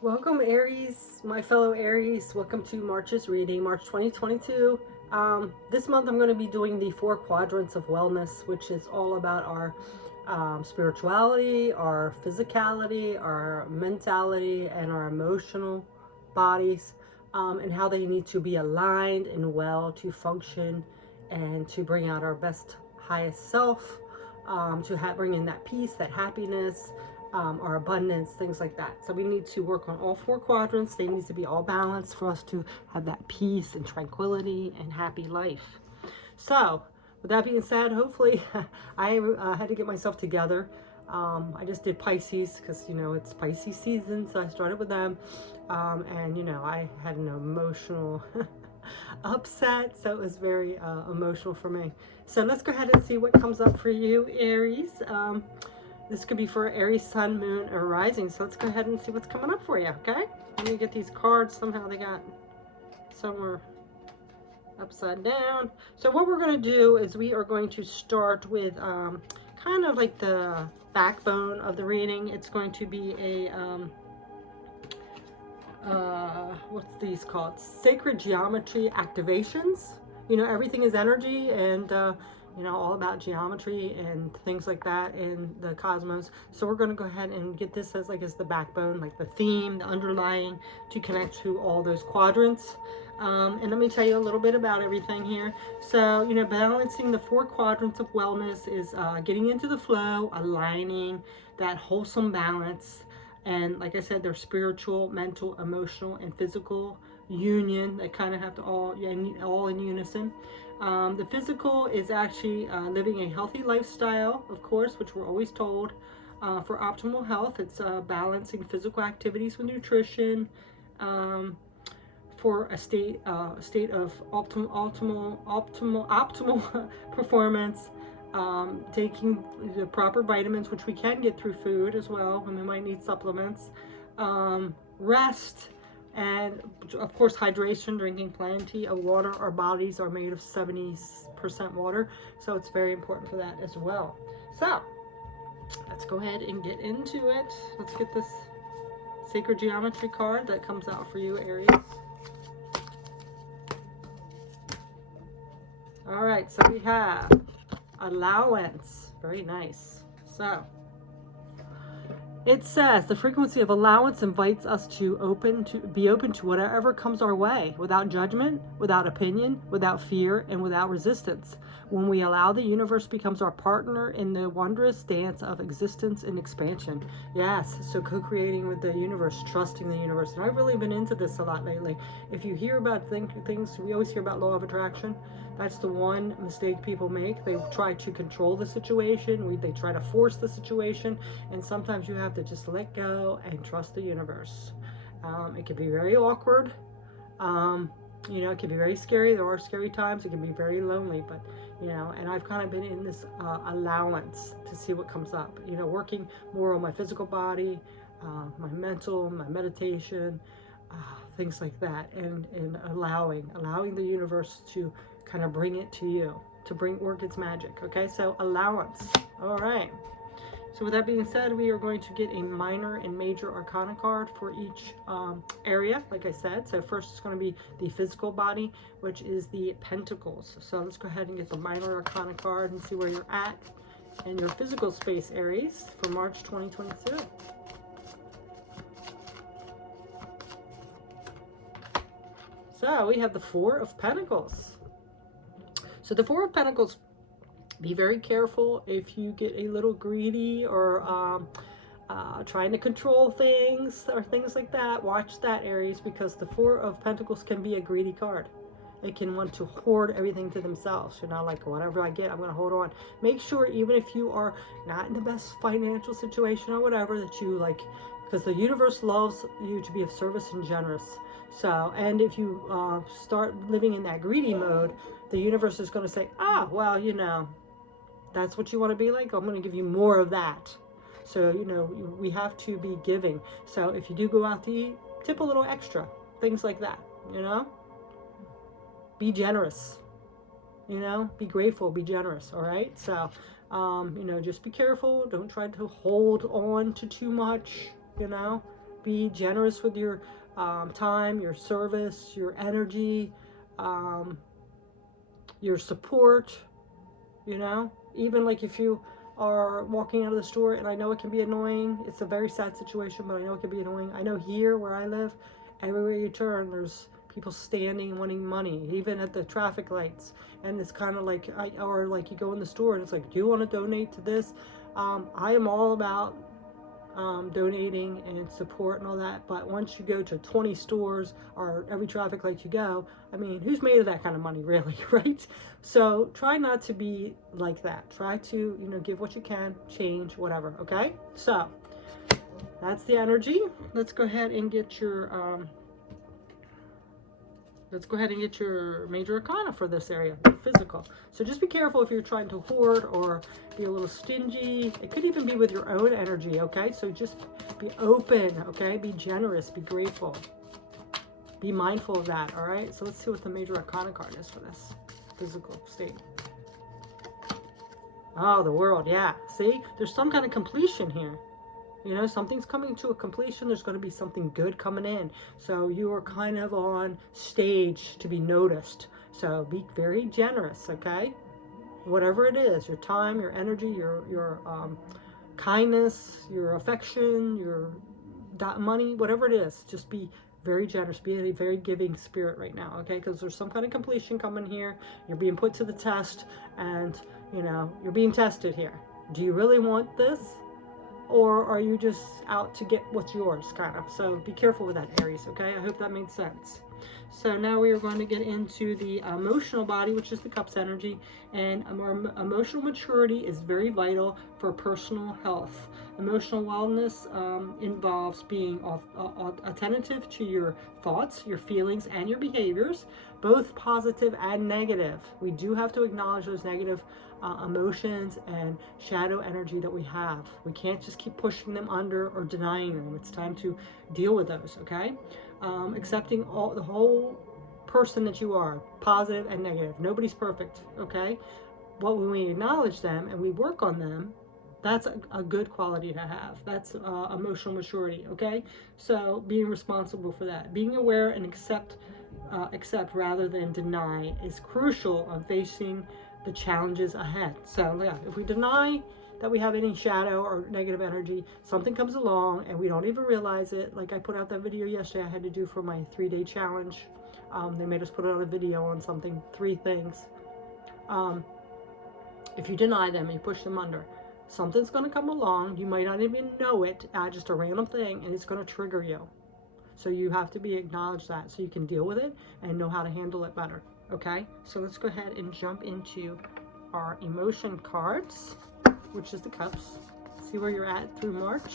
Welcome, Aries, my fellow Aries. Welcome to March's reading, March 2022. This month I'm going to be doing the 4 quadrants of wellness, which is all about our spirituality, our physicality, our mentality, and our emotional bodies, and how they need to be aligned and well to function and to bring out our best, highest self, to bring in that peace, that happiness, our abundance, things like that. So we need to work on all 4 quadrants. They need to be all balanced for us to have that peace and tranquility and happy life. So with that being said, hopefully I had to get myself together. I just did Pisces because, it's Pisces season. So I started with them. And, I had an emotional upset. So it was very emotional for me. So let's go ahead and see what comes up for you, Aries. This could be for Aries, Sun, Moon, or Rising. So let's go ahead and see what's coming up for you, okay? Let me get these cards. Somehow they got somewhere upside down. So what we're going to do is we are going to start with kind of like the backbone of the reading. It's going to be a, what's these called? Sacred geometry activations. Everything is energy and all about geometry and things like that in the cosmos. So we're going to go ahead and get this as the backbone, like the theme, the underlying, to connect to all those quadrants. And let me tell you a little bit about everything here. So, balancing the 4 quadrants of wellness is getting into the flow, aligning that wholesome balance. And like I said, they're spiritual, mental, emotional, and physical union. They kind of have to all in unison. The physical is actually living a healthy lifestyle, of course, which we're always told. For optimal health, it's balancing physical activities with nutrition. For a state of optimal performance, taking the proper vitamins, which we can get through food as well, and we might need supplements. Rest. And of course, hydration, drinking plenty of water. Our bodies are made of 70% water, so it's very important for that as well. So let's go ahead and get into it. Let's get this sacred geometry card that comes out for you, Aries. All right, so we have allowance. Very nice. So it says the frequency of allowance invites us to be open to whatever comes our way, without judgment, without opinion, without fear, and without resistance. When we allow, the universe becomes our partner in the wondrous dance of existence and expansion. Yes, so co-creating with the universe, trusting the universe. And I've really been into this a lot lately. If you hear about things, we always hear about law of attraction. That's the one mistake people make. They try to control the situation. They try to force the situation. And sometimes you have to just let go and trust the universe. It can be very awkward. It can be very scary. There are scary times. It can be very lonely. But, and I've kind of been in this allowance to see what comes up. Working more on my physical body, my mental, my meditation, things like that. And allowing the universe to kind of bring it to you, to work its magic. Okay, so allowance. All right. So with that being said, we are going to get a minor and major arcana card for each area, like I said. So first it's going to be the physical body, which is the Pentacles. So let's go ahead and get the minor arcana card and see where you're at in your physical space, Aries, for March 2022. So we have the 4 of Pentacles. So the 4 of Pentacles, be very careful if you get a little greedy or trying to control things or things like that. Watch that, Aries, because the 4 of Pentacles can be a greedy card. They can want to hoard everything to themselves. Like, whatever I get, I'm going to hold on. Make sure, even if you are not in the best financial situation or whatever, that you because the universe loves you to be of service and generous. So, and if you start living in that greedy mode, the universe is going to say, well, that's what you want to be like. I'm going to give you more of that. So, we have to be giving. So if you do go out to eat, tip a little extra. Things like that, Be generous. Be grateful, be generous, all right? So, just be careful. Don't try to hold on to too much, be generous with your time, your service, your energy, your support, you know? Even like if you are walking out of the store, and I know it can be annoying. It's a very sad situation, but I know it can be annoying. I know here where I live, everywhere you turn, there's people standing wanting money, even at the traffic lights. And it's kind of like, or like you go in the store and it's like, do you want to donate to this? I am all about donating and support and all that, but once you go to 20 stores or every traffic light you go, I mean, who's made of that kind of money, really, right? So try not to be like that. Try to, you know, give what you can, change, whatever, okay? So that's the energy. Let's go ahead and get your major arcana for this area, physical. So just be careful if you're trying to hoard or be a little stingy. It could even be with your own energy, okay? So just be open, okay? Be generous, be grateful. Be mindful of that, all right? So let's see what the major arcana card is for this physical state. Oh, the World, yeah. See? There's some kind of completion here. You know, something's coming to a completion. There's going to be something good coming in. So you are kind of on stage to be noticed. So be very generous, okay? Whatever it is, your time, your energy, your kindness, your affection, your money, whatever it is, just be very generous. Be in a very giving spirit right now, okay? Because there's some kind of completion coming here. You're being put to the test, and, you know, you're being tested here. Do you really want this? Or are you just out to get what's yours, kind of? So be careful with that, Aries, okay? I hope that made sense. So now we are going to get into the emotional body, which is the Cups energy. And emotional maturity is very vital for personal health. Emotional wellness involves being attentive to your thoughts, your feelings, and your behaviors, both positive and negative. We do have to acknowledge those negative emotions and shadow energy that we have. We can't just keep pushing them under or denying them. It's time to deal with those, okay? Accepting the whole person that you are, positive and negative. Nobody's perfect, okay? But when we acknowledge them and we work on them, that's a good quality to have. That's emotional maturity, okay? So being responsible for that. Being aware and accept rather than deny is crucial on facing the challenges ahead. So yeah, if we deny that we have any shadow or negative energy, something comes along and we don't even realize it. Like I put out that video yesterday I had to do for my 3-day challenge. They made us put out a video on something, 3 things. If you deny them and you push them under, something's going to come along. You might not even know it, just a random thing, and it's going to trigger you. So you have to acknowledge that so you can deal with it and know how to handle it better. Okay, so let's go ahead and jump into our emotion cards, which is the Cups. See where you're at through March.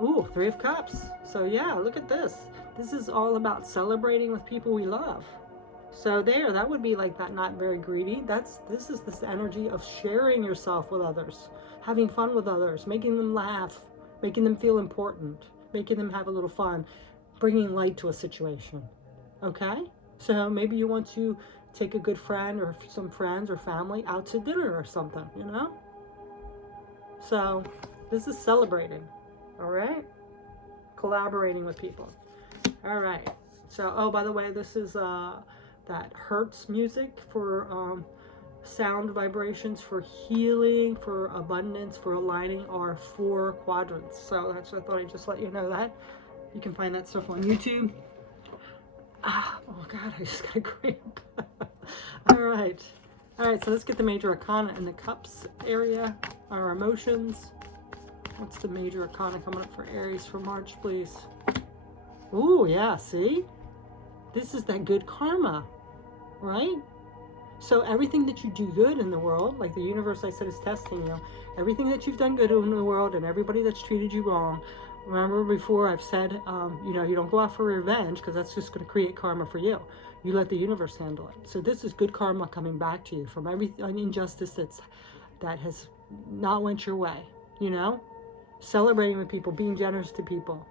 Ooh, 3 of Cups. So yeah, look at this. This is all about celebrating with people we love. So that would be like that, not very greedy. This is this energy of sharing yourself with others, having fun with others, making them laugh, making them feel important, making them have a little fun, bringing light to a situation, okay? So maybe you want to take a good friend or some friends or family out to dinner or something, you know? So this is celebrating, all right? Collaborating with people. All right. So, oh, by the way, this is that Hertz music for sound vibrations, for healing, for abundance, for aligning our 4 quadrants. So that's what I thought I'd just let you know that. You can find that stuff on YouTube. Oh God, I just got a cramp. All right, so let's get the major arcana in the Cups area, our emotions. What's the major arcana coming up for Aries for March, please? Ooh, yeah, see? This is that good karma, right? So everything that you do good in the world, like the universe, I said, is testing you. Everything that you've done good in the world and everybody that's treated you wrong. Remember before I've said, you don't go out for revenge because that's just going to create karma for you. You let the universe handle it. So this is good karma coming back to you from every injustice that has not went your way, you know? Celebrating with people, being generous to people,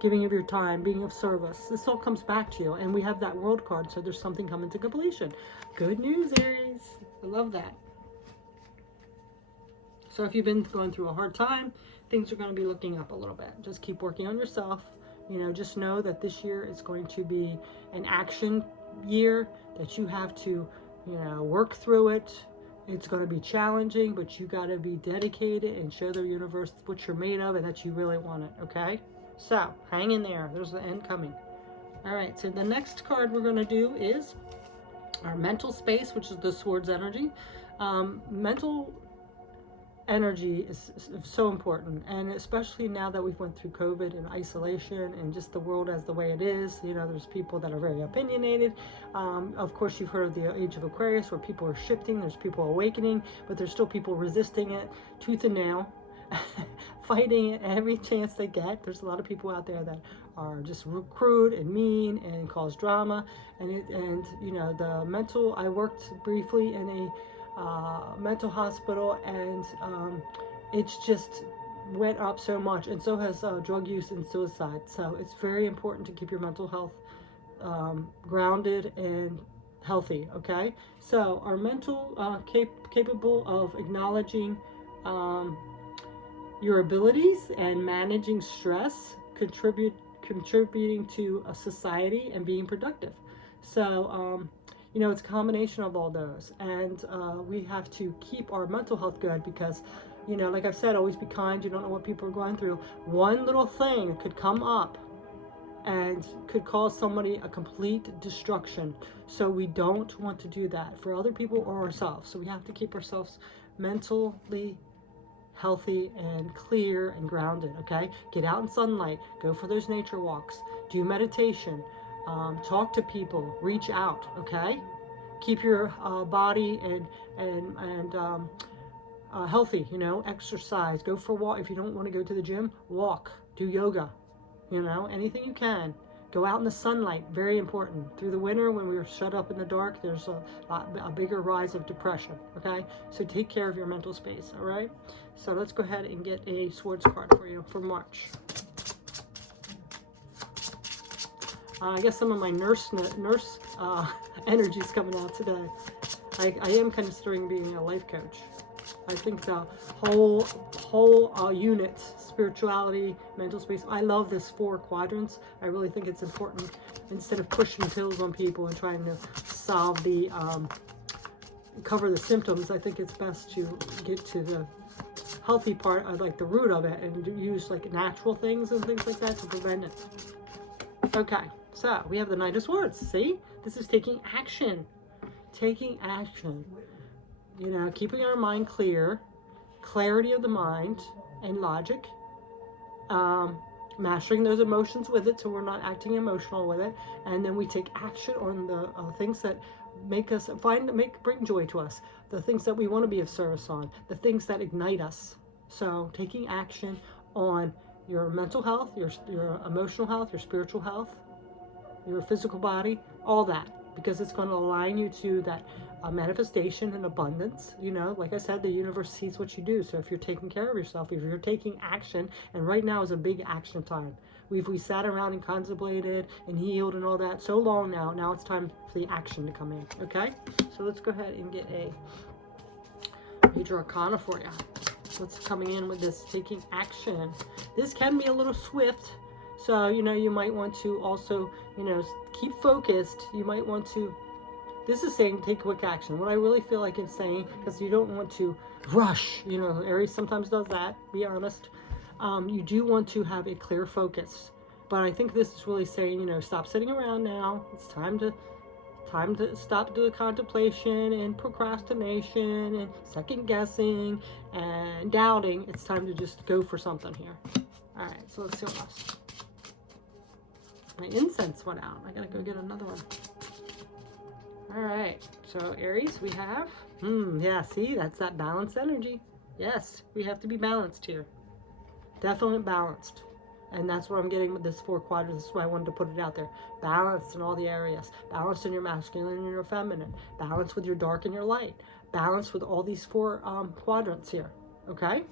giving of your time, being of service. This all comes back to you. And we have that World card, so there's something coming to completion. Good news, Aries. I love that. So if you've been going through a hard time, things are going to be looking up a little bit. Just keep working on yourself. You know, just know that this year is going to be an action year, that you have to, you know, work through it. It's going to be challenging, but you got to be dedicated and show the universe what you're made of and that you really want it, okay? So, hang in there. There's the end coming. All right, so the next card we're going to do is our mental space, which is the Swords energy. Mental energy is so important, and especially now that we've went through COVID and isolation and just the world as the way it is. You know, there's people that are very opinionated. Of course, you've heard of the age of Aquarius, where people are shifting, there's people awakening, but there's still people resisting it tooth and nail, fighting it every chance they get. There's a lot of people out there that are just crude and mean and cause drama, and you know, the mental, I worked briefly in a mental hospital, and it's just went up so much, and so has drug use and suicide. So it's very important to keep your mental health grounded and healthy, okay? So our mental capable of acknowledging your abilities and managing stress, contributing to a society and being productive. So you know, it's a combination of all those, and we have to keep our mental health good, because, you know, like I've said, always be kind. You don't know what people are going through. One little thing could come up and could cause somebody a complete destruction. So we don't want to do that for other people or ourselves. So we have to keep ourselves mentally healthy and clear and grounded, okay? Get out in sunlight, go for those nature walks, do meditation, talk to people, reach out, okay? Keep your body and healthy, you know, exercise, go for a walk. If you don't want to go to the gym, walk, do yoga, you know, anything you can. Go out in the sunlight, very important. Through the winter, when we were shut up in the dark, there's a bigger rise of depression, okay? So take care of your mental space, all right? So let's go ahead and get a Swords card for you for March. I guess some of my nurse energy is coming out today. I am considering being a life coach. I think the whole unit, spirituality, mental space. I love this 4 quadrants. I really think it's important. Instead of pushing pills on people and trying to solve the cover the symptoms, I think it's best to get to the healthy part, like the root of it, and use like natural things and things like that to prevent it. Okay, so we have the Knight of Swords. See, this is taking action. Taking action. You know, keeping our mind clear, clarity of the mind and logic, mastering those emotions with it, so we're not acting emotional with it, and then we take action on the things that make us bring joy to us, the things that we want to be of service on, the things that ignite us. So taking action on your mental health, your emotional health, your spiritual health, your physical body, all that, because it's going to align you to that manifestation and abundance. You know, like I said, the universe sees what you do. So if you're taking care of yourself, if you're taking action, and right now is a big action time. We sat around and contemplated and healed and all that so long now. Now it's time for the action to come in. Okay, so let's go ahead and get a major arcana for you. What's coming in with this taking action? This can be a little swift, so you know, you might want to also, you know, keep focused. You might want to, this is saying take quick action. What I really feel like it's saying, because you don't want to rush, you know, Aries sometimes does that, be honest. You do want to have a clear focus, but I think this is really saying, you know, stop sitting around now. It's time to stop the contemplation and procrastination and second guessing and doubting. It's time to just go for something here. All right, so let's see what else. My incense went out. I gotta go get another one. All right, so Aries, we have, yeah, see, that's that balanced energy. Yes, we have to be balanced here. Definitely balanced. And that's what I'm getting with this 4 quadrants. This is why I wanted to put it out there. Balanced in all the areas. Balanced in your masculine and your feminine. Balanced with your dark and your light. Balanced with all these 4 quadrants here. Okay?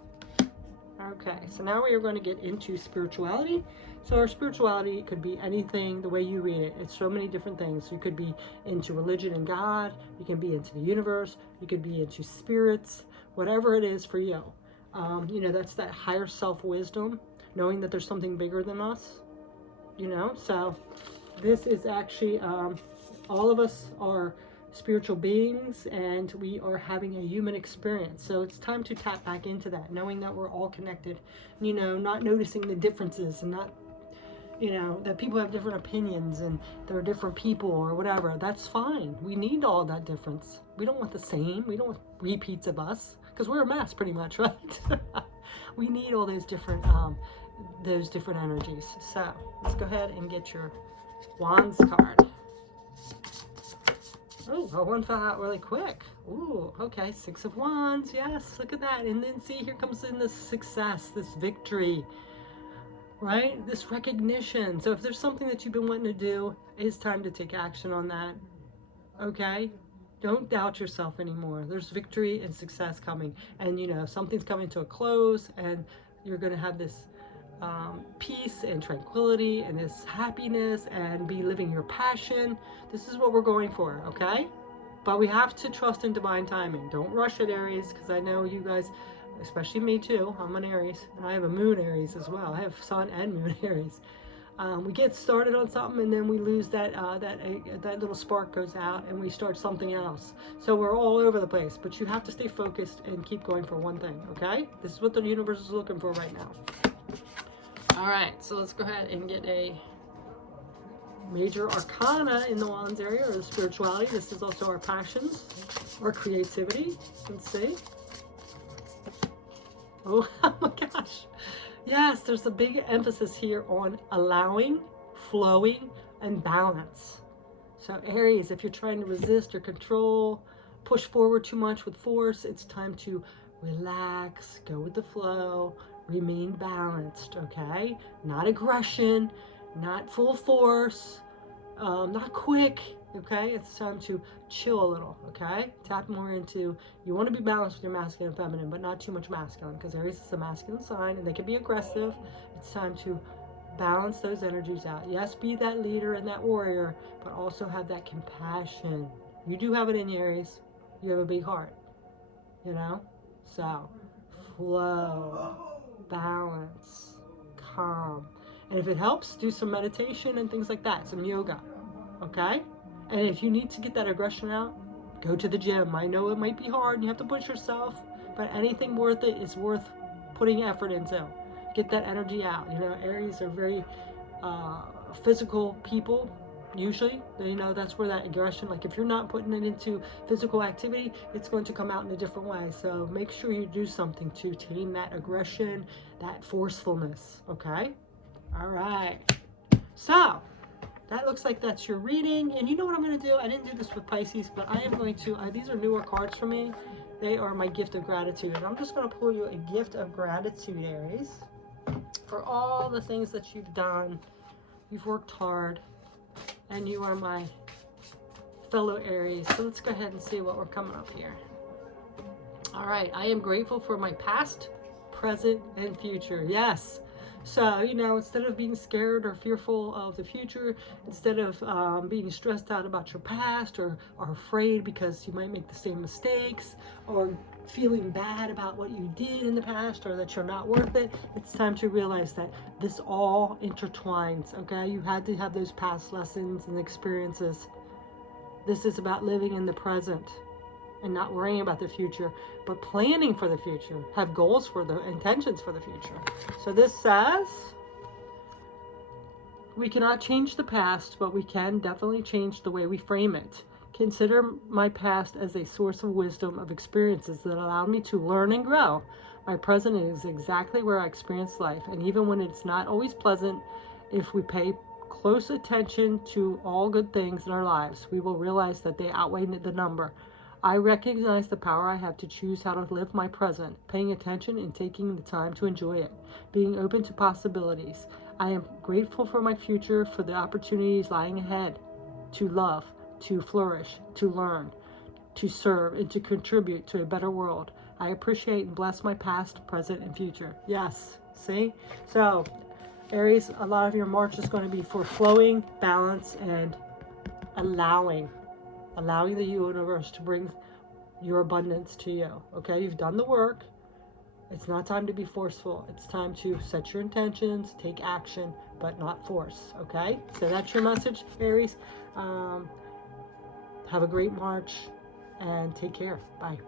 Okay, so now we are going to get into spirituality. So our spirituality could be anything the way you read it. It's so many different things. You could be into religion and God. You can be into the universe. You could be into spirits. Whatever it is for you. You know, that's that higher self-wisdom, knowing that there's something bigger than us, you know. So this is actually, all of us are spiritual beings, and we are having a human experience. So it's time to tap back into that, knowing that we're all connected, you know, not noticing the differences, and not, you know, that people have different opinions and they're different people or whatever. That's fine. We need all that difference. We don't want the same. We don't want repeats of us, because we're a mess pretty much, right? We need all those different energies. So let's go ahead and get your Wands card. Oh, one fell out really quick. Ooh, okay, 6 of Wands. Yes, look at that. And then see, here comes in this success, this victory, right? This recognition. So if there's something that you've been wanting to do, it's time to take action on that. Okay? Don't doubt yourself anymore. There's victory and success coming. And, you know, something's coming to a close, and you're going to have this peace and tranquility and this happiness and be living your passion. This is what we're going for, okay? But we have to trust in divine timing. Don't rush it, Aries, because I know you guys, especially me too. I'm an Aries, and I have a moon Aries as well. I have sun and moon Aries. We get started on something, and then we lose that little spark goes out, and we start something else. So we're all over the place, but you have to stay focused and keep going for one thing, okay? This is what the universe is looking for right now. All right, so let's go ahead and get a major arcana in the Wands area, or the spirituality. This is also our passions, our creativity. Let's see. Oh my gosh. Yes, there's a big emphasis here on allowing, flowing, and balance. So Aries, if you're trying to resist or control, push forward too much with force, it's time to relax, go with the flow, remain balanced, okay? Not aggression, not full force, not quick, okay? It's time to chill a little, okay? Tap more into, you want to be balanced with your masculine and feminine, but not too much masculine, because Aries is a masculine sign and they can be aggressive. It's time to balance those energies out. Yes, be that leader and that warrior, but also have that compassion. You do have it in Aries. You have a big heart, you know? So, flow, balance, calm. And if it helps, do some meditation and things like that, some yoga, okay? And if you need to get that aggression out, go to the gym. I know it might be hard and you have to push yourself, but anything worth it is worth putting effort into. Get that energy out. You know, Aries are very physical people, usually. You know, that's where that aggression, like if you're not putting it into physical activity, it's going to come out in a different way. So make sure you do something to tame that aggression, that forcefulness, okay? All right. So that looks like that's your reading. And you know what I'm going to do? I didn't do this with Pisces, but I am going to, these are newer cards for me. They are my gift of gratitude. And I'm just going to pull you a gift of gratitude, Aries, for all the things that you've done. You've worked hard, and you are my fellow Aries. So let's go ahead and see what we're coming up here. All right. I am grateful for my past, present, and future. Yes. So, you know, instead of being scared or fearful of the future, instead of being stressed out about your past, or afraid because you might make the same mistakes, or feeling bad about what you did in the past, or that you're not worth it, it's time to realize that this all intertwines, okay? You had to have those past lessons and experiences. This is about living in the present and not worrying about the future, but planning for the future. Have goals for the intentions for the future. So this says, we cannot change the past, but we can definitely change the way we frame it. Consider my past as a source of wisdom, of experiences that allowed me to learn and grow. My present is exactly where I experience life, and even when it's not always pleasant, if we pay close attention to all good things in our lives, we will realize that they outweigh the number. I recognize the power I have to choose how to live my present, paying attention and taking the time to enjoy it, being open to possibilities. I am grateful for my future, for the opportunities lying ahead, to love, to flourish, to learn, to serve, and to contribute to a better world. I appreciate and bless my past, present, and future. Yes, see? So, Aries, a lot of your March is going to be for flowing, balance, and allowing the universe to bring your abundance to you. Okay, you've done the work. It's not time to be forceful. It's time to set your intentions, take action, but not force, okay? So that's your message, Aries. Have a great March, and take care. Bye.